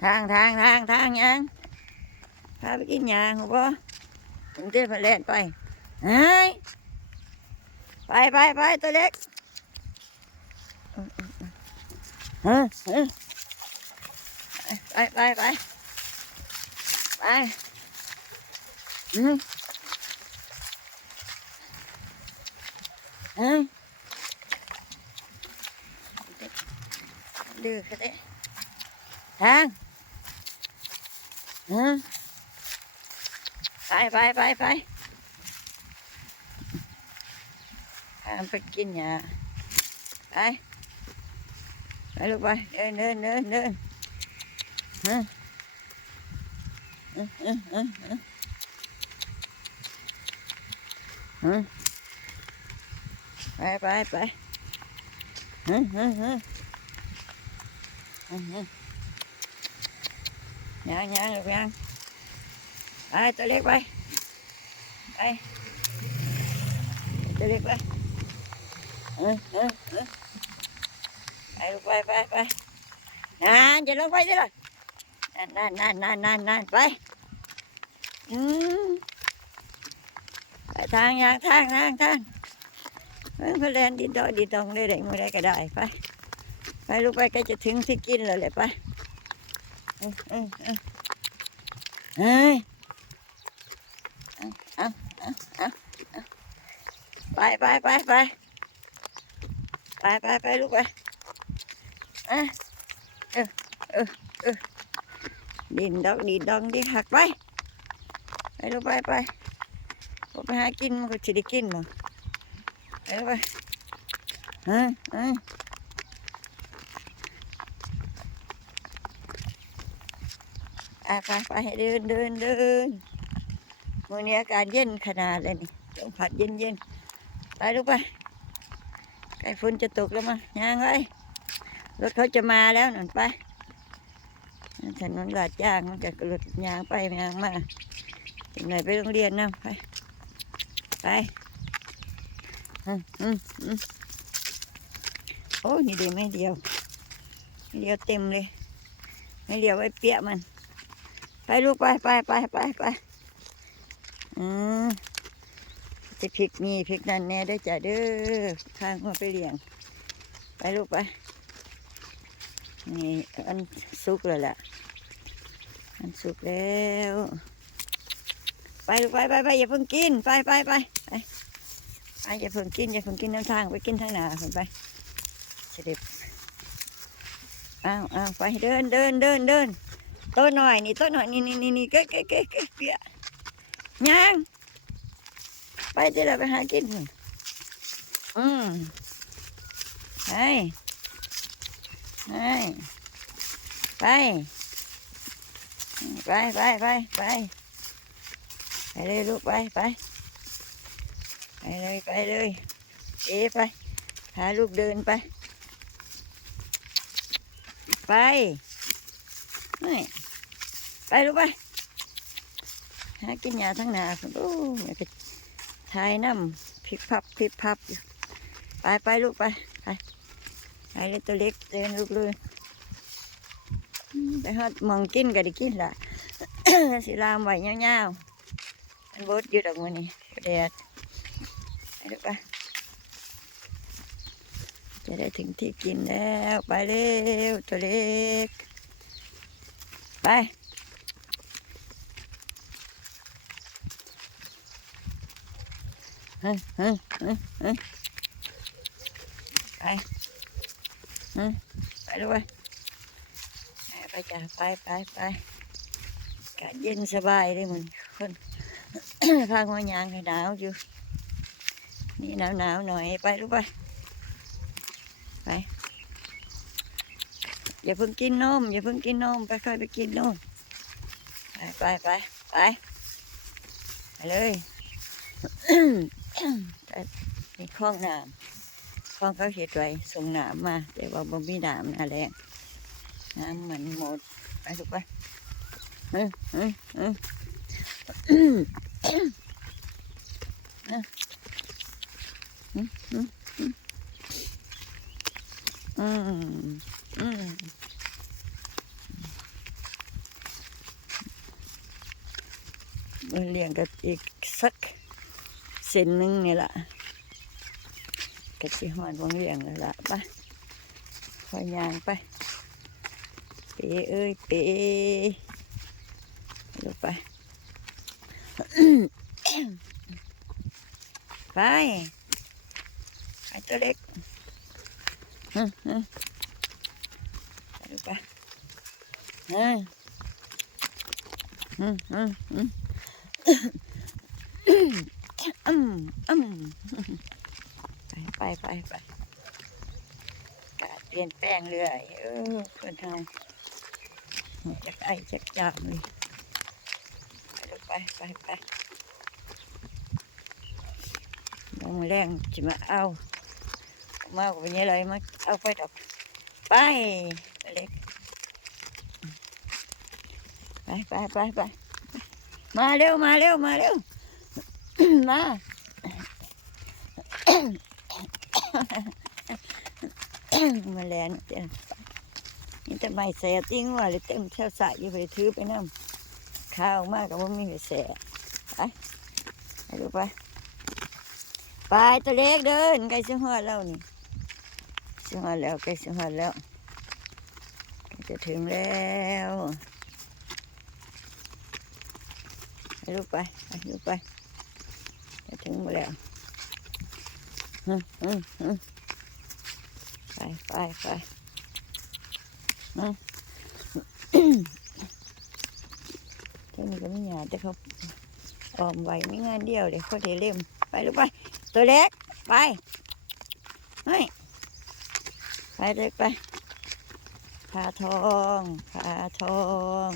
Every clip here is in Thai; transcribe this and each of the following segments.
thang thang thang thang nha thang cái nhà không có chúng tiếp phải lên quay. Đấy. Bay bay bay tôi đấy bay bay bay bay được cái đấy. Thang. ไปไปไปไปทาไปกินยาไปไปลูกไปเดินเดินเดินเดินฮะฮะฮะ ยังยังลูกยังไปตัวเล็กไปไปตัวเล็กไปเออเออเออไปลูกไปไปไปนั่นจะลงไปได้เลยนั่นนั่นนั่นนั่นนั่นไปอืมไปทางยางทางทางทางเพื่อนเล่นดินดอดินดองได้ไหไมือได้ก็ได้ไปไปลูกไปก็จะถึงที่กินแล้วแหละไป ไปไปไปไปไปไปลูกไปอะเออเออเออดินดอกดินดองดิหักไปไปลูกไปไปผมไปหากินมันก็จะได้กินมั้งไปลูกไปเฮ้ยเฮ้ยอ่ ไปไปเดินเดินเดินมือนี้อากาศเย็นขนาดเลยนี่ลมพัดเย็นเย็นไปลูกไปใกล้ฝนจะตกแล้วมั้งย่างไว้รถเขาจะมาแล้วหนุนไปถนนลาดยางมันจะรถยางไปยางมาไหนไปโรงเรียนนะไปไปอืมอืมอืมโอ้ยนี่เดียวไม่เดียวไม่เดียวเต็มเลย ไม่เดียวไว้เปียกมัน ไปลูกไปไปไปไปไปอืมจะพริกนี่พริกนั่นแน่ได้จ้ะเด้อข้างหัวไปเลี้ยง ไปลูกไป นี่อันสุกแล้วแหละอันสุกแล้ว ไปลูกไปไปไปอย่าเพิ่งกินไปไปไปไปไปอย่าเพิ่งกินอย่าเพิ่งกินน้ำทางไปกินทางหนาคนไปเสด็จอ้าวอ้าวไปเดินเดินเดินเดิน ตัวหน่อยนี่ตัวหน่อยนี่นี่นี่นี่เก๊ะเก๊ะเก๊ะเก๊ะเปียยังไปที่เราไปหากินอืมไปไปไปไปไปไปไปไปเลยลูกไปไปไปเลยไปเลยเอไปพาลูกเดินไปไปนี่ ไปลูกไปหากินยาทั้งหนาคุณโอ้ยก็ทายน้ำพริกพับพริกพับอยู่ไปไปลูกไปไปไปเลยตัวเล็กเดินลูกเลยไปฮอดมองกินก็ได้กินละสิลามไว้ยาๆมันบดอยู่ดอกมันนี่แดดไปลูกไปจะได้ถึงที่กินแล้ว ไปเร็วตัวเล็ก ไป เฮ้ยเฮ้ยเฮ้ยเฮ้ยไปไปด้วยไปจ้ะไปไปไปกาเย็นสบายเลยมันคนพาหัวยางให้หนาวอยู่ นี่หนาวหนาวหน่อยไปลูกไปไปอย่าเพิ่งกินนมอย่าเพิ่งกินนมไปค่อยไปกินนมไปไปไปไปไปเลย นี่คลองน้ำคลองเขาเห็ดไว้ส่งน้ำมา แต่ว่าบ่มีน้ำนะแรงน้ำเหมือนหมดไปสุกไปเออเออเออเอืเอืมเอลี้ยงกัเอีกสัก เส้นนึงนี่ล่ะก็สิฮอดวงเลี้ยงแล้วล่ะไปคอยยางไป เป๋เอ้ยเป๋ลงไป ไปไปตัวเล็กฮึฮึไปลูกไปฮึฮึฮึฮึ อืมอืมไปไปไปไปกาดเปลี่ยนแปลงเรื่อยเออเพื่อนเฮาจากไอจากจามเลยไปไปไปไปมองแรงจะมาเอา มาวันนี้เลยมาเอาไปดอกไปเล็กไปไปไปไปมาเร็วมาเร็วมาเร็ว มามาแลนเจ้านี่แต่ไม่แสติ้งว่าเลยเต็มเท่าสายอยู่ไปถือไปน้ำข้าวมากกับว่ามีแสไปไปดูไปไปตัวเล็กเดินใกล้จะหอดแล้วนี่สิฮอดแล้วใกล้สิฮอดแล้วจะถึงแล้วไปลูกไปไปลูกไป ถึงหมดแล้วไปไปไปฮึเท่านี้ก็ไม่หยาดแต่เขาออมไว้ไม่งานเดียวเลยเขาเทเล่มไปลูกไป ตัวเล็ก ไปไม่ไปเลยไปพาทองพาทอง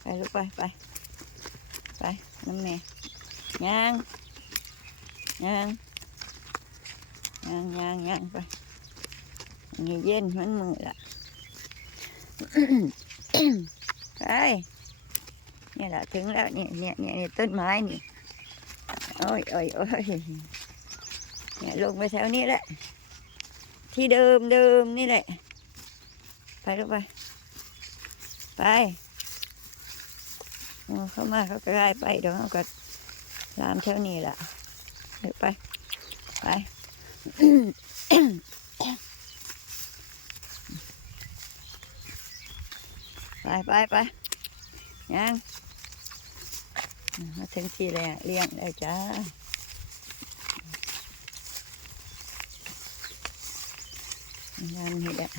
ไปลูกไปไป ไปน้ำแม่ย่าง ย่างย่างย่างย่างไปนี่เย็นมันมือละไปเนี่ยแหละถึงแล้วเนี่ยเนี่ยเนี่ยต้นไม้นี่โอ้ยโอ้ยโอ้ยเนี่ยลงไปแถวนี้แหละ ที่เดิมเดิมนี่แหละ ไปลูกไป ไปเข้ามาเขาก็ได้ไปเดี๋ยวเขาก็ลามเท่านี้แหละ ไป ไปไปไปไปยังมาถึงที่แล้วเลี้ยงได้จ้างานนี่แหละ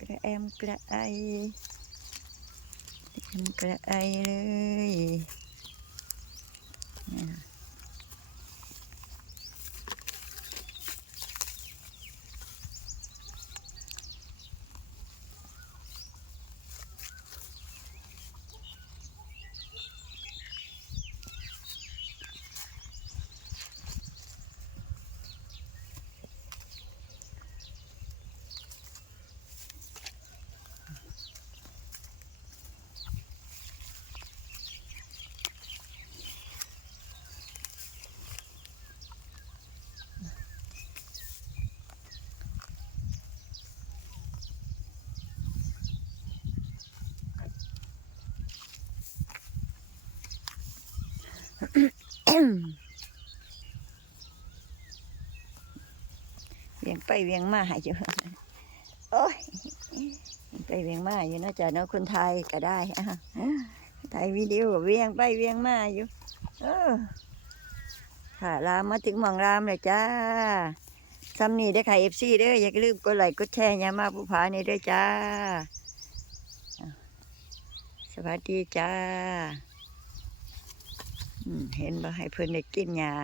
กระ แอมกระไอเอ็มกระไอเลย เวียงไปเวียงมาอยู่โอ้ยไปเวียงมาอยู่นาะจ๊ะเนาะคนไทยก็ได้อะถ่ายวิดีโอเวียงไปเวียงมาอยู่ เออค่ะรามมาถึงหมองรามเลยจ้าซัมนี่ได้อค่เอฟซีเด้ออย่าลืมกดไลค์กดแชร์ยามาผู้ผานี่ด้อจ้า สวัสดีจ้า เห็นบ่ให้เพิ่นได้กินยา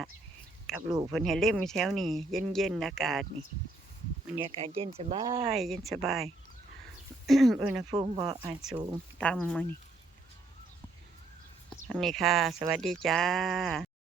กับลูกเพิ่นให้เล่มแถวนี้เย็นเย็นๆอากาศนี่มันนี้อากาศเย็นสบายเย็นสบายอุณหภูมิบ่อ่าจสูงต่ำมื้อนี้ทำนี่ค่ะ สวัสดีจ้า